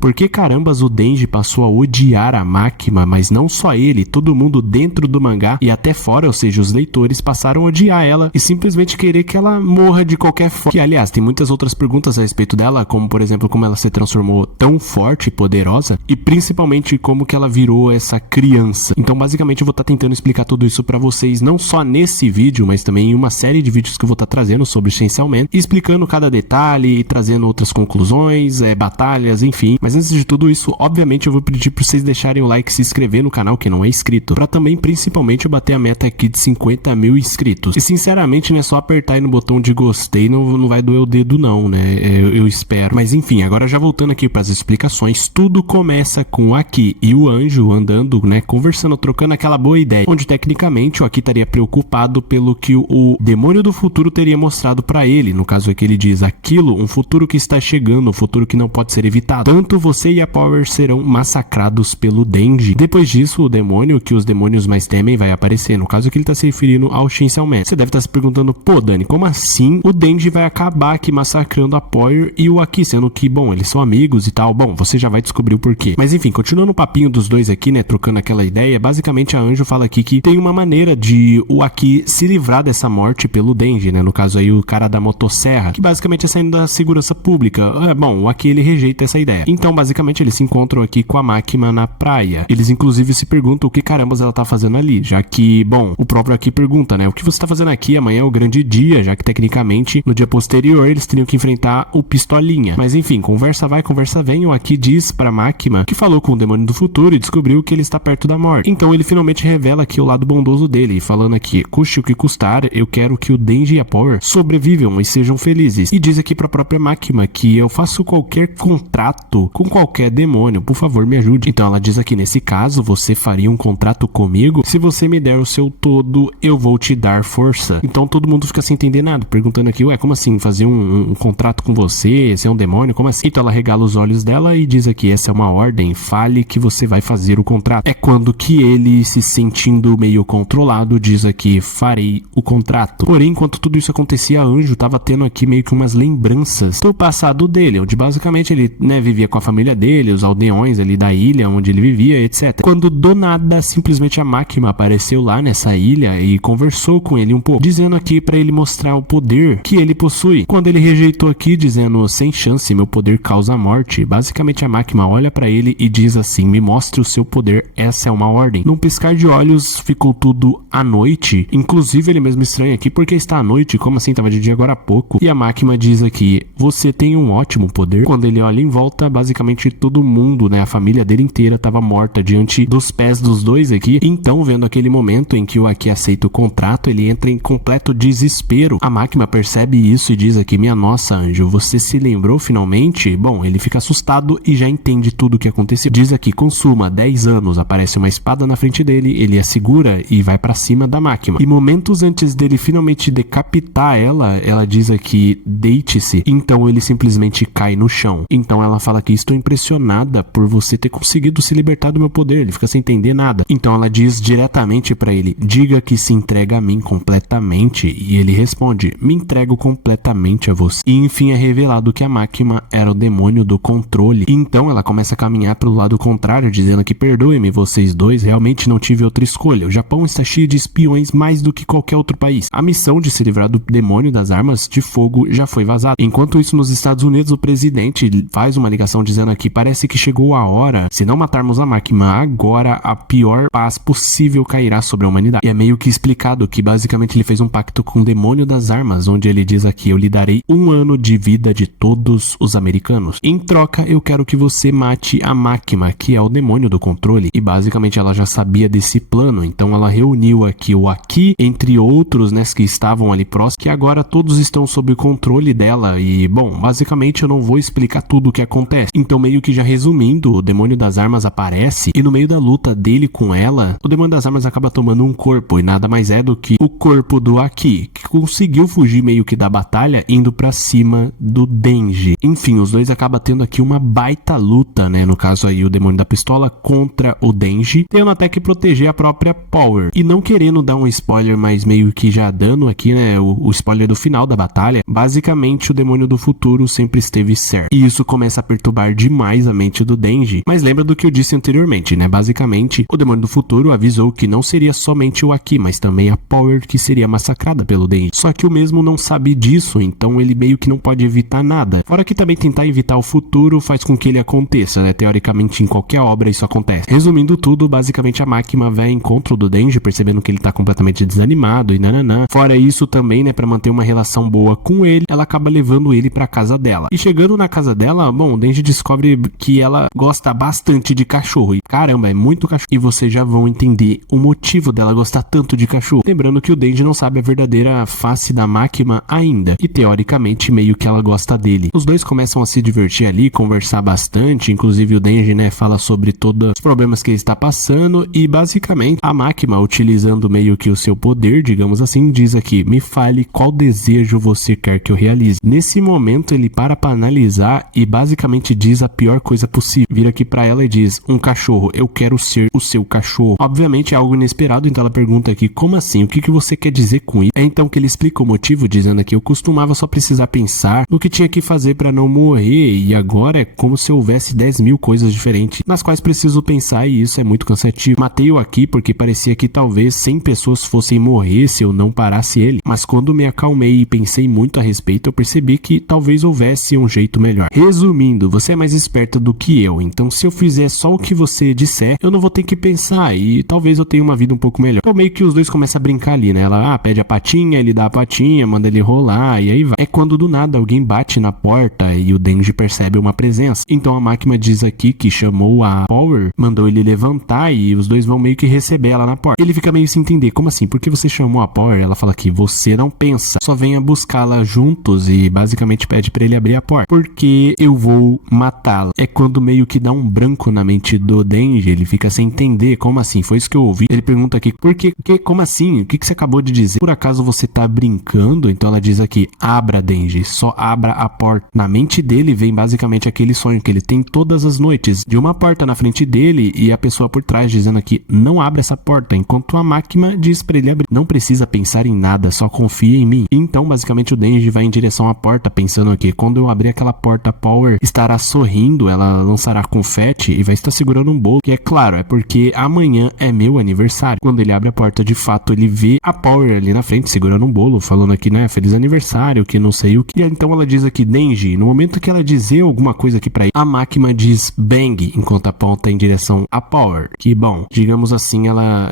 Por que carambas o Denji passou a odiar a Makima, mas não só ele, todo mundo dentro do mangá e até fora, ou seja, os leitores passaram a odiar ela e simplesmente querer que ela morra de qualquer forma. Que, aliás, tem muitas outras perguntas a respeito dela, como por exemplo, como ela se transformou tão forte e poderosa e principalmente como que ela virou essa criança. Então, basicamente, eu vou estar tentando explicar tudo isso pra vocês, não só nesse vídeo, mas também em uma série de vídeos que eu vou estar trazendo sobre Chainsaw Man, explicando cada detalhe e trazendo outras conclusões, batalhas, enfim. Mas antes de tudo isso, obviamente eu vou pedir pra vocês deixarem o like e se inscrever no canal que não é inscrito, pra também principalmente eu bater a meta aqui de 50 mil inscritos. E sinceramente não é só apertar aí no botão de gostei, não vai doer o dedo não, né? Eu espero. Mas enfim, agora já voltando aqui pras explicações, tudo começa com o Aki e o anjo andando, né, conversando, trocando aquela boa ideia, onde tecnicamente o Aki estaria preocupado pelo que o demônio do futuro teria mostrado pra ele. No caso aqui ele diz, aquilo, um futuro que está chegando, um futuro que não pode ser evitado. Tanto você e a Power serão massacrados pelo Denji. Depois disso, o demônio que os demônios mais temem vai aparecer. No caso que ele tá se referindo ao Chainsaw Man. Você deve estar se perguntando, pô Dani, como assim o Denji vai acabar aqui massacrando a Power e o Aki, sendo que, bom, eles são amigos e tal. Bom, você já vai descobrir o porquê. Mas enfim, continuando o papinho dos dois aqui, né, trocando aquela ideia, basicamente a Anjo fala aqui que tem uma maneira de o Aki se livrar dessa morte pelo Denji, né, no caso aí o cara da motosserra, que basicamente é saindo da segurança pública. Bom, o Aki ele rejeita essa ideia. Então, basicamente, eles se encontram aqui com a Makima na praia. Eles, inclusive, se perguntam o que carambas ela tá fazendo ali, já que, bom, o próprio Aki pergunta, né, o que você tá fazendo aqui? Amanhã é o grande dia, já que, tecnicamente, no dia posterior, eles teriam que enfrentar o Pistolinha. Mas, enfim, conversa vai, conversa vem, o Aki diz pra Makima que falou com o demônio do futuro e descobriu que ele está perto da morte. Então, ele finalmente revela aqui o lado bondoso dele, falando aqui, custe o que custar, eu quero que o Denji e a Power sobrevivam e sejam felizes. E diz aqui pra própria Makima que eu faço qualquer contrato com qualquer demônio, por favor me ajude. Então ela diz aqui, nesse caso, você faria um contrato comigo? Se você me der o seu todo, eu vou te dar força. Então todo mundo fica sem entender nada, perguntando aqui, ué, como assim, fazer um contrato com você? Você é um demônio? Como assim? Então ela regala os olhos dela e diz aqui, essa é uma ordem, fale que você vai fazer o contrato. É quando que ele, se sentindo meio controlado, diz aqui, farei o contrato. Porém, enquanto tudo isso acontecia, a Anjo tava tendo aqui meio que umas lembranças do passado dele, onde basicamente ele, né, vivia com a família dele, os aldeões ali da ilha onde ele vivia, etc. Quando do nada, simplesmente a Makima apareceu lá nessa ilha e conversou com ele um pouco, dizendo aqui pra ele mostrar o poder que ele possui. Quando ele rejeitou aqui, dizendo, sem chance, meu poder causa morte, basicamente a Makima olha pra ele e diz assim, me mostre o seu poder, essa é uma ordem. Num piscar de olhos, ficou tudo à noite, inclusive ele mesmo estranha aqui, porque está à noite, como assim, tava de dia agora há pouco. E a Makima diz aqui, você tem um ótimo poder. Quando ele olha em volta, basicamente todo mundo, né, a família dele inteira estava morta diante dos pés dos dois aqui. Então, vendo aquele momento em que o Aki aceita o contrato, ele entra em completo desespero. A Makima percebe isso e diz aqui, minha nossa, Anjo, você se lembrou finalmente? Bom, ele fica assustado e já entende tudo o que aconteceu. Diz aqui, consuma 10 anos, aparece uma espada na frente dele, ele a segura e vai pra cima da Makima. E momentos antes dele finalmente decapitar ela diz aqui, deite-se. Então ele simplesmente cai no chão. Então ela fala que estou impressionada por você ter conseguido se libertar do meu poder. Ele fica sem entender nada. Então ela diz diretamente pra ele, diga que se entrega a mim completamente. E ele responde, me entrego completamente a você. E enfim é revelado que a Makima era o demônio do controle. Então ela começa a caminhar pro lado contrário, dizendo que perdoe-me vocês dois, realmente não tive outra escolha. O Japão está cheio de espiões mais do que qualquer outro país. A missão de se livrar do demônio das armas de fogo já foi vazada. Enquanto isso, nos Estados Unidos, o presidente faz uma ligação dizendo aqui, parece que chegou a hora, se não matarmos a Makima agora, a pior paz possível cairá sobre a humanidade. E é meio que explicado que basicamente ele fez um pacto com o demônio das armas, onde ele diz aqui, eu lhe darei 1 ano de vida de todos os americanos. Em troca, eu quero que você mate a Makima, que é o demônio do controle. E basicamente ela já sabia desse plano, então ela reuniu aqui o Aki, entre outros, né, que estavam ali próximos, que agora todos estão sob o controle dela. E, bom, basicamente eu não vou explicar tudo o que acontece. Então, meio que já resumindo, o demônio das armas aparece e no meio da luta dele com ela, o demônio das armas acaba tomando um corpo, e nada mais é do que o corpo do Aki, que conseguiu fugir meio que da batalha, indo pra cima do Denji. Enfim, os dois acabam tendo aqui uma baita luta, né, no caso aí o demônio da pistola contra o Denji, tendo até que proteger a própria Power. E não querendo dar um spoiler, mas meio que já dando aqui, né, o spoiler do final da batalha, basicamente o demônio do futuro sempre esteve certo. E isso começa a perturbar manipular demais a mente do Denji. Mas lembra do que eu disse anteriormente, né? Basicamente, o demônio do futuro avisou que não seria somente o Aki, mas também a Power que seria massacrada pelo Denji. Só que o mesmo não sabe disso, então ele meio que não pode evitar nada. Fora que também tentar evitar o futuro faz com que ele aconteça, né? Teoricamente, em qualquer obra isso acontece. Resumindo tudo, basicamente a Makima vai ao encontro do Denji, percebendo que ele tá completamente desanimado e nananã. Fora isso também, né, pra manter uma relação boa com ele, ela acaba levando ele pra casa dela. E chegando na casa dela, bom, o Denji descobre que ela gosta bastante de cachorro. E caramba, é muito cachorro. E vocês já vão entender o motivo dela gostar tanto de cachorro. Lembrando que o Denji não sabe a verdadeira face da Makima ainda. E teoricamente meio que ela gosta dele. Os dois começam a se divertir ali, conversar bastante. Inclusive o Denji, né, fala sobre todos os problemas que ele está passando. E basicamente a Makima, utilizando meio que o seu poder, digamos assim, diz aqui: me fale qual desejo você quer que eu realize. Nesse momento ele para analisar e basicamente diz a pior coisa possível. Vira aqui pra ela e diz: um cachorro, eu quero ser o seu cachorro. Obviamente é algo inesperado, então ela pergunta aqui: como assim? O que você quer dizer com isso? É então que ele explica o motivo, dizendo aqui: eu costumava só precisar pensar no que tinha que fazer pra não morrer, e agora é como se houvesse 10.000 coisas diferentes nas quais preciso pensar, e isso é muito cansativo. Matei-o aqui porque parecia que talvez 100 pessoas fossem morrer se eu não parasse ele, mas quando me acalmei e pensei muito a respeito, eu percebi que talvez houvesse um jeito melhor. Resumindo, você é mais esperta do que eu, então se eu fizer só o que você disser, eu não vou ter que pensar e talvez eu tenha uma vida um pouco melhor. Então meio que os dois começam a brincar ali, né? Ela pede a patinha, ele dá a patinha, manda ele rolar e aí vai. É quando do nada alguém bate na porta e o Denji percebe uma presença. Então a Makima diz aqui que chamou a Power, mandou ele levantar e os dois vão meio que receber ela na porta. Ele fica meio sem entender, como assim? Por que você chamou a Power? Ela fala que você não pensa, só venha buscá-la juntos e basicamente pede pra ele abrir a porta, porque eu vou matá-la. É quando meio que dá um branco na mente do Denji, ele fica sem entender, como assim? Foi isso que eu ouvi. Ele pergunta aqui: por que? Como assim? O que você acabou de dizer? Por acaso você tá brincando? Então ela diz aqui: abra, Denji, só abra a porta. Na mente dele vem basicamente aquele sonho que ele tem todas as noites, de uma porta na frente dele e a pessoa por trás dizendo aqui: não abra essa porta, enquanto a Makima diz pra ele abrir. Não precisa pensar em nada, só confia em mim. Então basicamente o Denji vai em direção à porta, pensando aqui: quando eu abrir aquela porta, a Power estará sorrindo, ela lançará confete e vai estar segurando um bolo, que é claro, é porque amanhã é meu aniversário. Quando ele abre a porta, de fato, ele vê a Power ali na frente, segurando um bolo, falando aqui, né, feliz aniversário, que não sei o que. E então ela diz aqui: Denji, no momento que ela dizer alguma coisa aqui pra ele, a Makima diz bang, enquanto aponta em direção a Power. Que bom, digamos assim, ela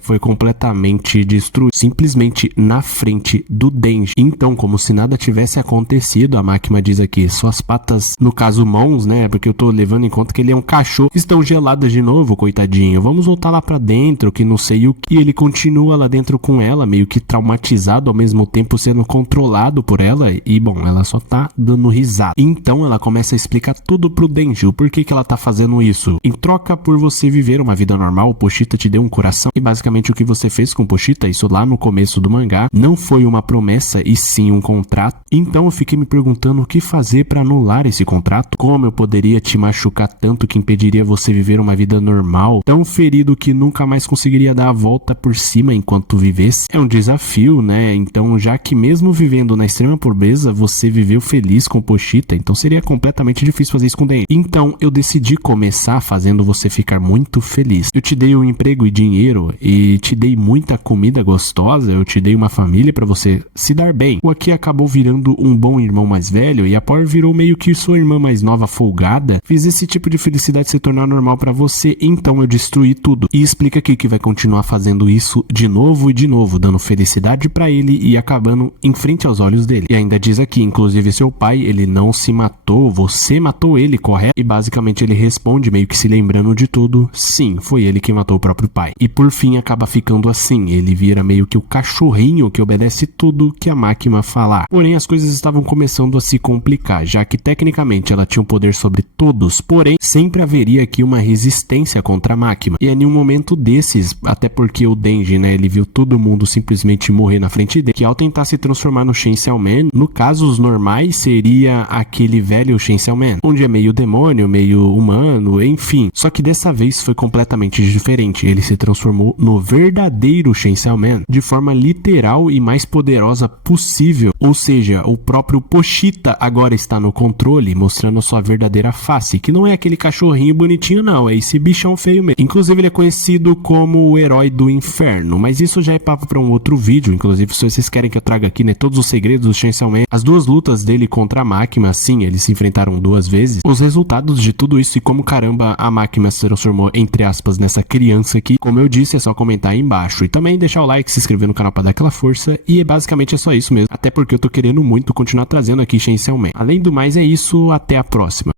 foi completamente destruída, simplesmente na frente do Denji. Então, como se nada tivesse acontecido, a Makima diz aqui: suas patas, no caso mãos, né, porque eu tô levando em conta que ele é um cachorro, estão geladas de novo, coitadinho. Vamos voltar lá pra dentro, que não sei o que. E ele continua lá dentro com ela, meio que traumatizado, ao mesmo tempo sendo controlado por ela. E bom, ela só tá dando risada. Então ela começa a explicar tudo pro Denji, o porquê que ela tá fazendo isso. Em troca por você viver uma vida normal, o Pochita te deu um coração. E basicamente o que você fez com o Pochita, isso lá no começo do mangá, não foi uma promessa e sim um contrato. Então eu fiquei me perguntando o que fazer pra anular esse contrato. Como eu poderia te machucar tanto que impediria você viver uma vida normal, tão ferido que nunca mais conseguiria dar a volta por cima enquanto vivesse? É um desafio, né? Então, já que mesmo vivendo na extrema pobreza, você viveu feliz com o Pochita, então seria completamente difícil fazer isso com o Denji. Então, eu decidi começar fazendo você ficar muito feliz. Eu te dei um emprego e dinheiro, e te dei muita comida gostosa, eu te dei uma família pra você se dar bem. O Aki acabou virando um bom irmão mais velho, e a Power virou meio que sua irmã mais nova folgada. Fiz esse tipo de felicidade se tornar normal pra você, então eu destruí tudo. E explica aqui que vai continuar fazendo isso de novo e de novo, dando felicidade pra ele e acabando em frente aos olhos dele. E ainda diz aqui, inclusive seu pai, ele não se matou, você matou ele, correto? E basicamente ele responde, meio que se lembrando de tudo: sim, foi ele que matou o próprio pai. E por fim acaba ficando assim, ele vira meio que o cachorrinho que obedece tudo que a Makima falar. Porém as coisas estavam começando a se complicar, já que tecnicamente ela tinha um poder sobre todos, porém sempre haveria aqui uma resistência contra a Makima. E é em um momento desses, até porque o Denji, né, ele viu todo mundo simplesmente morrer na frente dele, que ao tentar se transformar no Chainsaw Man, no caso os normais seria aquele velho Chainsaw Man, onde é meio demônio, meio humano, enfim. Só que dessa vez foi completamente diferente, ele se transformou no verdadeiro Chainsaw Man, de forma literal e mais poderosa possível, ou seja, o próprio Pochita agora está no controle, mostrando sua sua verdadeira face, que não é aquele cachorrinho bonitinho não, é esse bichão feio mesmo. Inclusive ele é conhecido como o herói do inferno, mas isso já é papo pra um outro vídeo. Inclusive se vocês querem que eu traga aqui, né, todos os segredos do Chainsaw Man, as duas lutas dele contra a Máquina, sim, eles se enfrentaram 2 vezes, os resultados de tudo isso e como caramba a Máquina se transformou, entre aspas, nessa criança aqui, como eu disse, é só comentar aí embaixo e também deixar o like, se inscrever no canal pra dar aquela força, e basicamente é só isso mesmo, até porque eu tô querendo muito continuar trazendo aqui Chainsaw Man. Além do mais é isso, até a próxima.